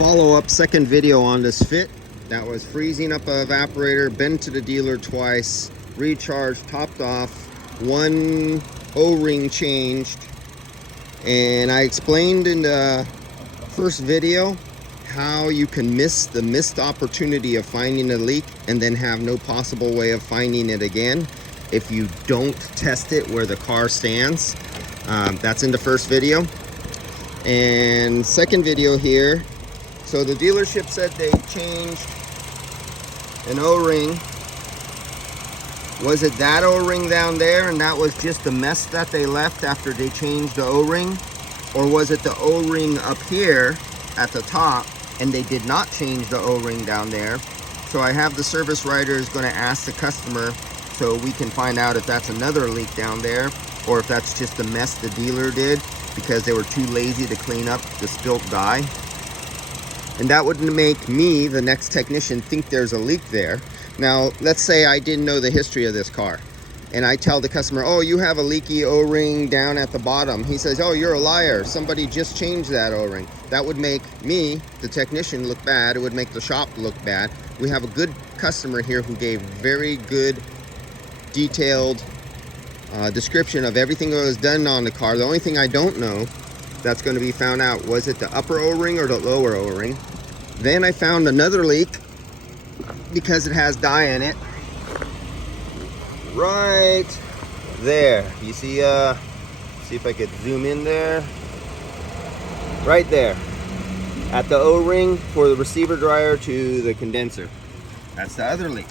follow-up second video on this fit. That was freezing up an evaporator, been to the dealer twice, recharged, topped off, one O-ring changed, and I explained in the first video how you can miss the missed opportunity of finding a leak and then have no possible way of finding it again if you don't test it where the car stands. That's in the first video. And second video here, so the dealership said they changed an O-ring. Was it that O-ring down there and that was just the mess that they left after they changed the O-ring? Or was it the O-ring up here at the top and they did not change the O-ring down there? So I have the service writer is going to ask the customer so we can find out if that's another leak down there or if that's just the mess the dealer did because they were too lazy to clean up the spilt dye. And that would make me, the next technician, think there's a leak there. Now, let's say I didn't know the history of this car and I tell the customer, oh, you have a leaky O-ring down at the bottom. He says, oh, you're a liar. Somebody just changed that O-ring. That would make me, the technician, look bad. It would make the shop look bad. We have a good customer here who gave very good, detailed description of everything that was done on the car. The only thing I don't know that's going to be found out, was it the upper O-ring or the lower O-ring? Then I found another leak because it has dye in it. Right there. You see, see if I could zoom in there. Right there. At the O-ring for the receiver dryer to the condenser. That's the other leak.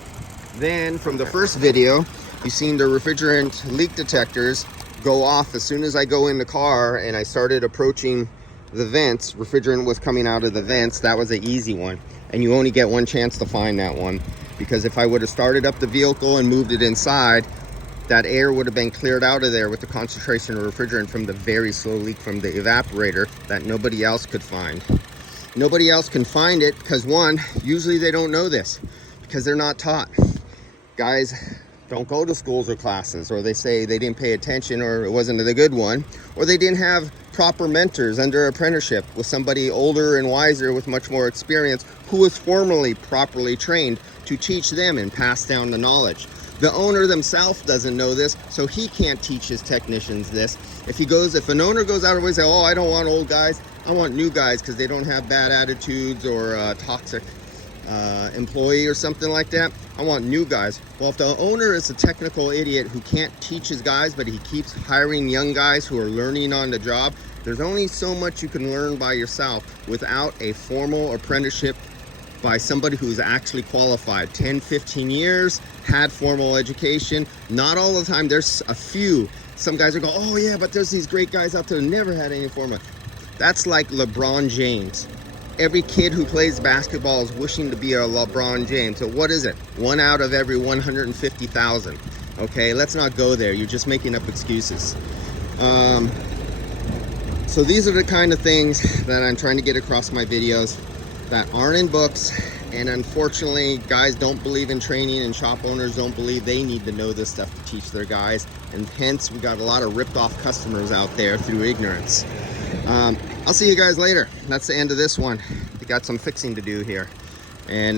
Then from the first video, you've seen the refrigerant leak detectors go off as soon as I go in the car and I started approaching the vents. Refrigerant was coming out of the vents. That was an easy one. And you only get one chance to find that one. Because if I would have started up the vehicle and moved it inside, that air would have been cleared out of there with the concentration of refrigerant from the very slow leak from the evaporator that nobody else could find. Nobody else can find it because, one, usually they don't know this because they're not taught. Guys don't go to schools or classes, or they say they didn't pay attention or it wasn't a good one, or they didn't have proper mentors under apprenticeship with somebody older and wiser with much more experience who was formerly properly trained to teach them and pass down the knowledge. The owner themselves doesn't know this, so he can't teach his technicians this. If an owner goes out of the way and says, oh, I don't want old guys, I want new guys because they don't have bad attitudes or toxic employee or something like that, I want new guys. Well, if the owner is a technical idiot who can't teach his guys, but he keeps hiring young guys who are learning on the job, there's only so much you can learn by yourself without a formal apprenticeship by somebody who's actually qualified. 10, 15 years, had formal education. Not all the time. There's a few. Some guys are going, oh yeah, but there's these great guys out there who never had any formal. That's like LeBron James. Every kid who plays basketball is wishing to be a LeBron James. So what is it? 1 out of every 150,000. Okay, let's not go there. You're just making up excuses. So these are the kind of things that I'm trying to get across my videos that aren't in books. And unfortunately, guys don't believe in training and shop owners don't believe they need to know this stuff to teach their guys. And hence, we got a lot of ripped off customers out there through ignorance. I'll see you guys later. That's the end of this one. We got some fixing to do here. And